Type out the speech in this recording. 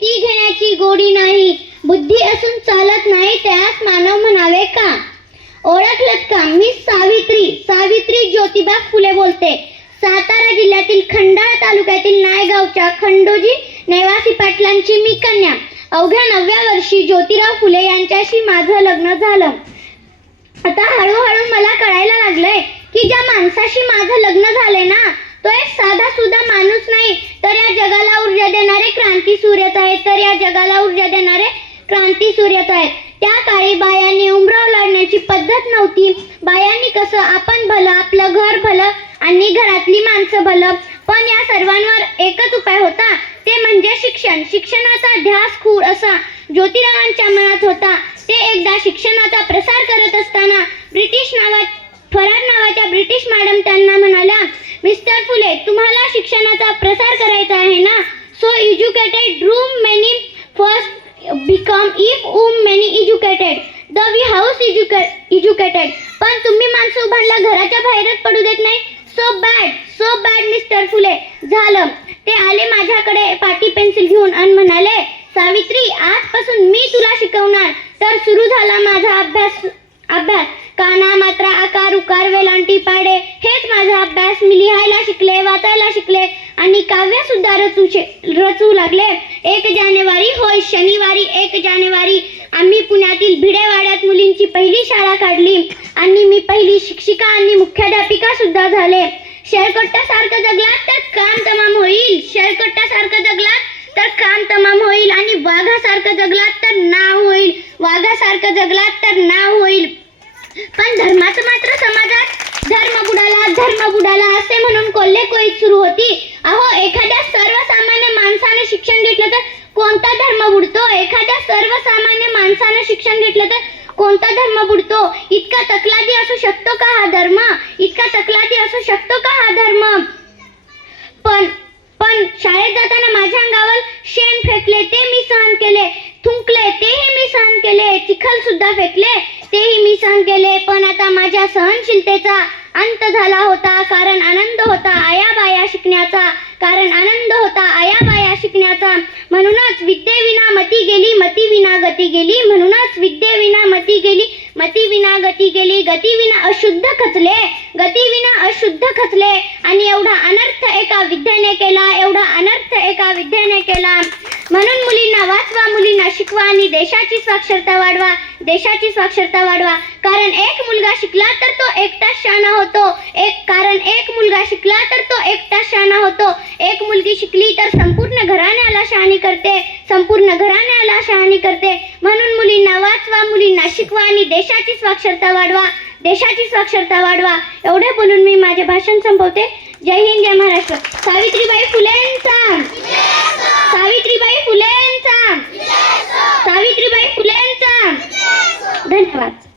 ती घेण्याची गोडी नाही. बुद्धी असून चालत नाही त्यास मानव म्हणावे का? ओळखलत का? मी सावित्री सावित्री ज्योतिबा फुले बोलते. सातारा जिल्ह्यातील खंडाळा तालुक्यातील नायगावच्या खंडोजी नेवासी पाटलांची मी कन्या. अवघ्या नवव्या वर्षी ज्योतिराव फुले यांच्याशी माझं लग्न झालं. आता हळूहळू मला कळायला लागलंय की ज्या माणसाशी माझं लग्न झालंय ना तो एक साधा सुद्धा माणूस नाही तर या जगाला ऊर्जा देणारे क्रांती सूर्यच आहेत तर या जगाला ऊर्जा देणारे क्रांती सूर्यच आहेत. त्या काळी बायांनी उमराव लढण्याची पद्धत नव्हती. बायांनी कसं आपण भलं आपलं घर भलं आणि घरातली माणसं भलं पण या सर्वांवर एकच उपाय होता. ते म्हणजे शिक्षण. शिक्षणाचा ध्यास खूळ असा ज्योतिरावांच्या मनात होता. ते एकदा शिक्षणाचा प्रसार करत असताना ब्रिटिश नावा फरार नावाच्या ब्रिटिश मॅडम त्यांना म्हणाल्या मिस्टर फुले तुम्हाला शिक्षणाचा प्रसार करायचा आहे ना? So educated room many first become if um many educated the we house educated पण तुम्ही माणसं उभारला घराच्या बाहेरच पडू देत नाही. So bad so bad mister Phule. झालं. ते आले माझ्याकडे पाटी पेन्सिल घेऊन आणि म्हणाले सावित्री आजपासून मी तुला शिकवणार. तर सुरू झाला माझा अभ्यास अभ्यास. काना मात्रा आकार उकार वेलांटी पाडे. हेच माझा अभ्यास. मी लिहायला शिकले वाचायला शिकले. काही काव्य सुद्धा रचू रचू लागले. एक जानेवारी होय शनिवारी एक जानेवारी. आम्ही पुण्यातील भिडेवाड्यात मुलींची पहिली शाळा काढली आणि मी पहिली शिक्षिका आणि मुख्याध्यापिका सुद्धा झाले. शेळकट्टासारखं जगलात तर काम तमाम होईल. शेळकट्टासारखं जगलात तर काम तमाम होईल. आणि वाघासारखं जगलात तर नाव होईल. वाघासारखं जगलात तर नाव होईल. पण धर्माचं मात्र समाजात धर्म बुडाला धर्म बुडाला असे म्हणून कोल्हे कोई सुरू होती. अहो एखाद्या सर्वसामान्य माणसाने शिक्षण घेतलं तर कोणता धर्म बुडतो? एखाद्या सर्वसामान्य माणसाने शिक्षण घेतलं तर कोणता धर्म बुडतो? इतका तकलादी असू शकतो का हा धर्म? इतका तकलादी असू शकतो का हा धर्म? पण पण शाळेत जाताना माझ्या अंगावर शेण फेकले ते मी सहन केले. थुंकले तेही मी सहन केले. चिखल सुद्धा फेकले तेही मी सहन केले. पण आता माझ्या सहनशीलतेचा अंत झाला होता. कारण आनंद होता आया बाया शिकण्याचा कारण आनंद होता. आयाबाया शिकण्याचा. म्हणूनच विद्येविना मती गेली मती विना गती गेली. म्हणूनच विद्येविना मती गेली मती विना गती गेली. गतीविना अशुद्ध खचले गतीविना अशुद्ध खचले. आणि एवढा अनर्थ एका विद्येने केला एवढा अनर्थ एका विद्येने केला. म्हणून मुलींना वाचवा मुलींना शिकवा आणि देशाची साक्षरता वाढवा. देशाची साक्षरता वाढवा. कारण एक मुलगा शिकला तर तो एकटाच शाणा होतो. एक कारण एक मुलगा शिकला तर तो एकटा शाणा होतो. एक मुलगी शिकली तर संपूर्ण घराण्याला शहाणी करते. संपूर्ण घराण्याला शहाणी करते. म्हणून मुलींना वाचवा मुलींना शिकवा आणि देशाची साक्षरता वाढवा. देशाची साक्षरता वाढवा. एवढे बोलून मी माझे भाषण संपवते. जय हिंद जय महाराष्ट्र. सावित्रीबाई फुलेंचा. सावित्रीबाई फुले Grazie.